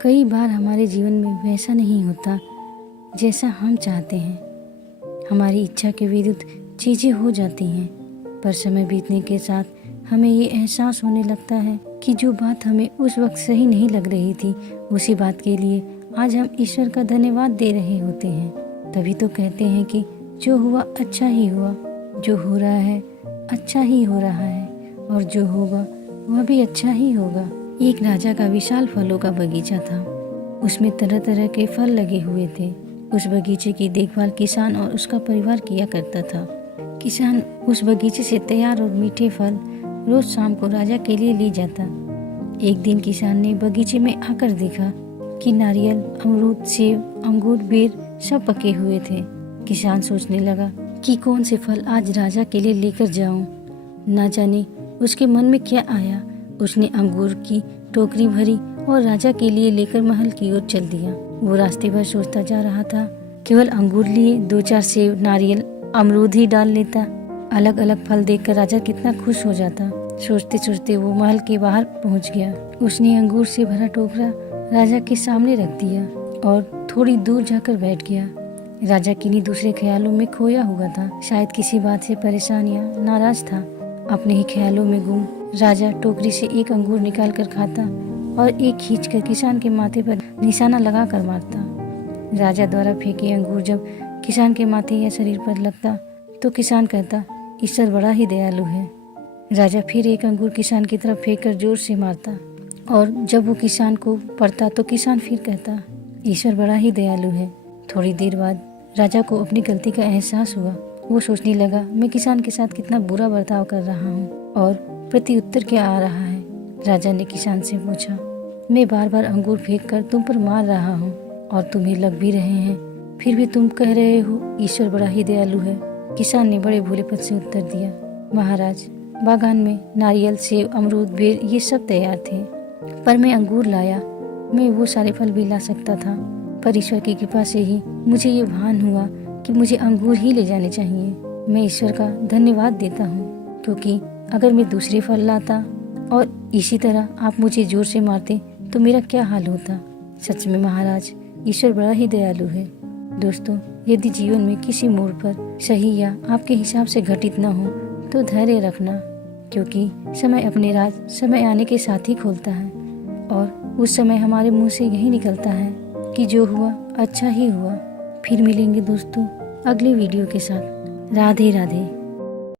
कई बार हमारे जीवन में वैसा नहीं होता जैसा हम चाहते हैं। हमारी इच्छा के विरुद्ध चीज़ें हो जाती हैं, पर समय बीतने के साथ हमें ये एहसास होने लगता है कि जो बात हमें उस वक्त सही नहीं लग रही थी, उसी बात के लिए आज हम ईश्वर का धन्यवाद दे रहे होते हैं। तभी तो कहते हैं कि जो हुआ अच्छा ही हुआ, जो हो रहा है अच्छा ही हो रहा है, और जो होगा वह भी अच्छा ही होगा। एक राजा का विशाल फलों का बगीचा था। उसमें तरह तरह के फल लगे हुए थे। उस बगीचे की देखभाल किसान और उसका परिवार किया करता था। किसान उस बगीचे से तैयार और मीठे फल रोज शाम को राजा के लिए ले जाता। एक दिन किसान ने बगीचे में आकर देखा कि नारियल, अमरूद, सेब, अंगूर, बेर सब पके हुए थे। किसान सोचने लगा कि कौन से फल आज राजा के लिए लेकर जाऊं। ना जाने उसके मन में क्या आया। उसने अंगूर की टोकरी भरी और राजा के लिए लेकर महल की ओर चल दिया। वो रास्ते भर सोचता जा रहा था, केवल अंगूर लिए 2-4 सेब, नारियल, अमरूद ही डाल लेता। अलग अलग फल देखकर राजा कितना खुश हो जाता। सोचते सोचते वो महल के बाहर पहुंच गया। उसने अंगूर से भरा टोकरा राजा के सामने रख दिया और थोड़ी दूर जाकर बैठ गया। राजा किन्हीं दूसरे ख्यालों में खोया हुआ था। शायद किसी बात से परेशान या नाराज था। अपने ही ख्यालों में गुम राजा टोकरी से एक अंगूर निकाल कर खाता और एक खींचकर किसान के माथे पर निशाना लगा कर मारता। राजा द्वारा फेंके अंगूर जब किसान के माथे या शरीर पर लगता तो किसान कहता, ईश्वर बड़ा ही दयालु है। राजा फिर एक अंगूर किसान की तरफ फेंक कर जोर से मारता और जब वो किसान को पड़ता तो किसान फिर कहता, ईश्वर बड़ा ही दयालु है। थोड़ी देर बाद राजा को अपनी गलती का एहसास हुआ। वो सोचने लगा, मैं किसान के साथ कितना बुरा बर्ताव कर रहा हूँ और प्रत्युत्तर क्या आ रहा है। राजा ने किसान से पूछा, मैं बार बार अंगूर फेंककर तुम पर मार रहा हूँ और तुम्हें लग भी रहे हैं, फिर भी तुम कह रहे हो ईश्वर बड़ा ही दयालु है। किसान ने बड़े भोलेपन से उत्तर दिया, महाराज, बागान में नारियल, सेब, अमरूद, बेर ये सब तैयार थे, पर मैं अंगूर लाया। मैं वो सारे फल भी ला सकता था, पर ईश्वर की कृपा से ही मुझे ये भान हुआ कि मुझे अंगूर ही ले जाने चाहिए। मैं ईश्वर का धन्यवाद देता हूँ, क्योंकि अगर मैं दूसरे फल लाता और इसी तरह आप मुझे जोर से मारते तो मेरा क्या हाल होता। सच में महाराज, ईश्वर बड़ा ही दयालु है। दोस्तों, यदि जीवन में किसी मोड़ पर सही या आपके हिसाब से घटित न हो तो धैर्य रखना, क्योंकि समय अपने राज समय आने के साथ ही खोलता है और उस समय हमारे मुंह से यही निकलता है कि जो हुआ अच्छा ही हुआ। फिर मिलेंगे दोस्तों अगले वीडियो के साथ। राधे राधे।